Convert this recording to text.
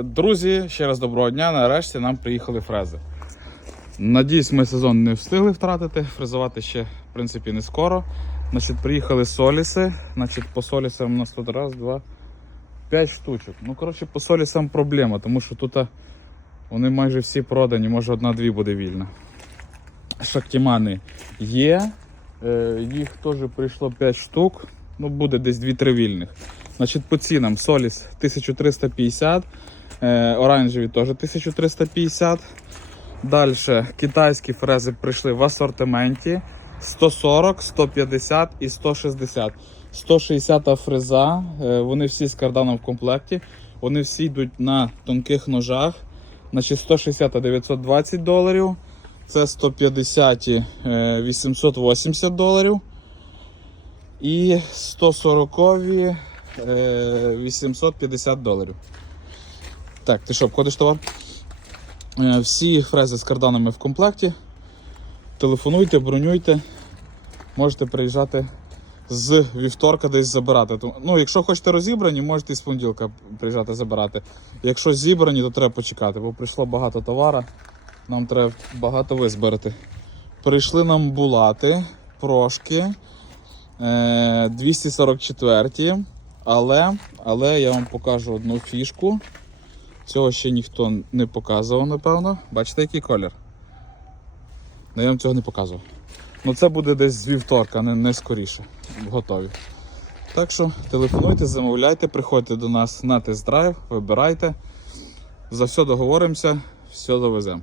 Друзі, ще раз доброго дня. Нарешті нам приїхали фрези. Надіюсь, ми сезон не встигли втратити. Фрезувати ще, в принципі, не скоро. Значить, приїхали соліси. Значить, по солісам у нас тут раз, два, п'ять штучок. Ну, коротше, по солісам проблема, тому що тут вони майже всі продані, може одна-дві буде вільна. Шахтімани є. Е, їх теж прийшло 5 штук. Ну, буде десь 2-3 вільних. Значить, по цінам Соліс 1350, е, оранжеві теж 1350. Далі китайські фрези прийшли в асортименті 140, 150 і 160. 160 фреза, е, вони всі з карданом в комплекті. Вони всі йдуть на тонких ножах. Значить, 160 920 доларів. Це 150 е, 880 доларів. І 140 е, 850 доларів. Так, ти що, обходиш товар? Е, Всі фрези з карданами в комплекті. Телефонуйте, бронюйте. Можете приїжджати з вівторка десь забирати. Ну, якщо хочете розібрані, можете і з понеділка приїжджати забирати. Якщо зібрані, то треба почекати, бо прийшло багато товару. Нам треба багато визбирати. Прийшли нам булати, прошки. Е, 244, але, але я вам покажу одну фішку. Цього ще ніхто не показував, напевно. Бачите, який колір? Ну, я вам цього не показував. Ну це буде десь з вівторка, не, не скоріше. Готові. Так що телефонуйте, замовляйте, приходьте до нас на тест-драйв, вибирайте. За все договоримося, все довеземо.